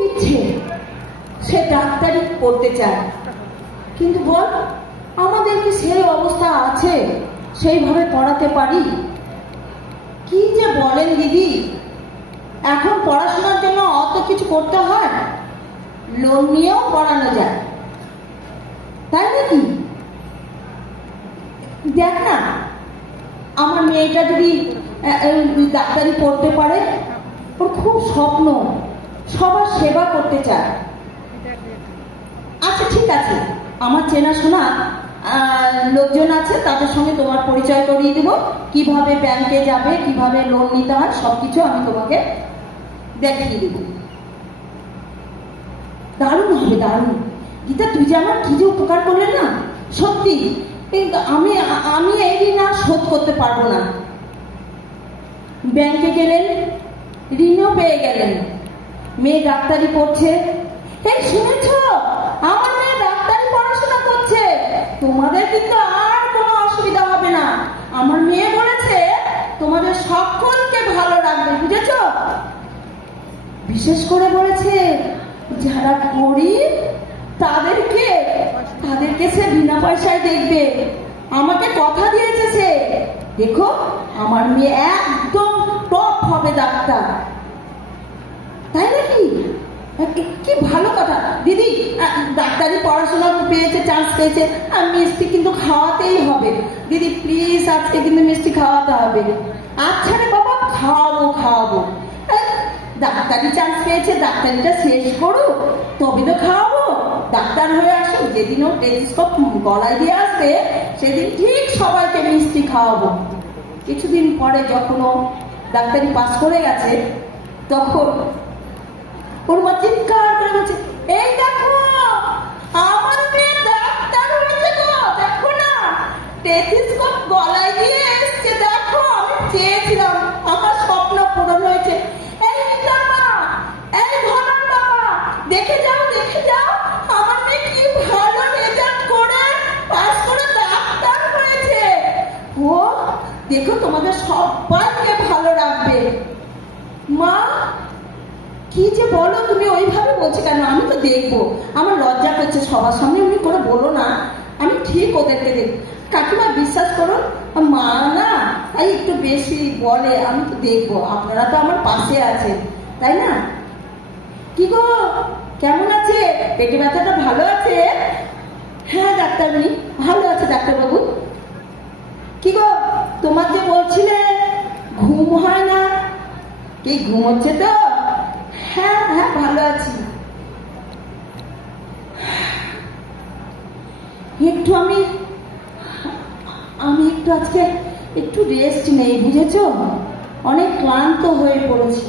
ইচ্ছে সে ডাক্তারি পড়তে চায়, কিন্তু বল আমাদের কি সেই অবস্থা আছে সেইভাবে পড়াতে পারি? কি যে বলেন দিদি, এখন পড়াশোনার জন্য অত কিছু করতে হয়, লোন নিয়েও পড়ানো যায়, তাই নাকি? দেখ না, আমার মেয়েটা যদি ডাক্তারি পড়তে পারে, ওর খুব স্বপ্ন, সবার সেবা করতে চায়। আচ্ছা ঠিক আছে, আমার চেনাশোনা লোকজন আছে, তাদের সঙ্গে তোমার পরিচয় করিয়ে দেবো, কিভাবে ব্যাংকে যাবে, কিভাবে লোন নিতে হয়, সবকিছু আমি তোমাকে দেখিয়ে দেবো। দারুণ হবে, দারুণ। গীতা, তুই যে আমার কি যে উপকার করলে না, সত্যি। কিন্তু আমি এই ঋণ আর শোধ করতে পারবো না। ব্যাংকে গেলেন, ঋণও পেয়ে গেলেন, মেয়ে ডাক্তারি পড়ছে। এই শুনেছ, আমার মেয়ে ডাক্তারি পড়াশোনা করছে, তোমাদের কিন্তু আর কোনো অসুবিধা হবে না। আমার মেয়ে বলেছে তোমাদের সকলকে ভালো রাখবে, বুঝেছ? বিশেষ করে বলেছে যারা গরিব তাদেরকে সে বিনা পয়সায় দেখবে। আমাকে কথা দিয়েছে সে, দেখো আমার মেয়ে একদম টপ হবে ডাক্তার। তাই নাকি? কি ভালো কথা দিদি। ডাক্তারি পড়াশোনা পেয়েছে, চান্স পেয়েছে, আর মিষ্টি কিন্তু খাওয়াতেই হবে দিদি, প্লিজ আজকে কিন্তু মিষ্টি খাওয়াতে হবে। আচ্ছা রে বাবা, খাওয়াবো। ডাক্তারি চান্স পেয়েছে, ডাক্তারিটা শেষ করুক তবে তো খাওয়াবো। ডাক্তার হয়ে আসুক, যেদিন ও টেলিস্কোপ গলায় দিয়ে আসবে সেদিন ঠিক সবাইকে মিষ্টি খাওয়াবো। কিছুদিন পরে যখন ও ডাক্তারি পাস করে গেছে, তখন ওর মা চিৎকার করে বলছে, এই দেখো আমার মেয়ে ডাক্তার হয়েছে গো, দেখো না টেলিস্কোপ গলায় দিয়ে এসছে, দেখো আমি চেয়েছিলাম, আমার স্বপ্ন পূরণ হয়েছে। এই মা, এই ঘনার বাবা, দেখে যাও আমার মেয়ে কি ভালো রেজাল্ট করে পাস করে ডাক্তার হয়েছে। ও দেখো তোমাদের সবাইকে ভালো রাখবে। মা কি যে বলো তুমি, ওইভাবে বলছো কেন? আমি তো দেখবো, আমার লজ্জা করছে, সবার সামনে এমনি করে বলো না, আমি ঠিক ওদেরকে দেখবো। কাকিমা বিশ্বাস করো, মা না তাই একটু বেশি বলে, আমি তো দেখবো, আপনারা তো আমার পাশে আছেন, তাই না? কি গো, কেমন আছে? পেটে ব্যথাটা ভালো আছে? হ্যাঁ ডাক্তারবাবু, ভালো আছে ডাক্তারবাবু। কি গো, তোমার যে বলছিলে ঘুম হয় না, কি ঘুম হচ্ছে তো? হ্যাঁ ভালো আছি। আমি একটু আজকে একটু রেস্ট নেই, বুঝেছো? অনেক ক্লান্ত হয়ে পড়েছি।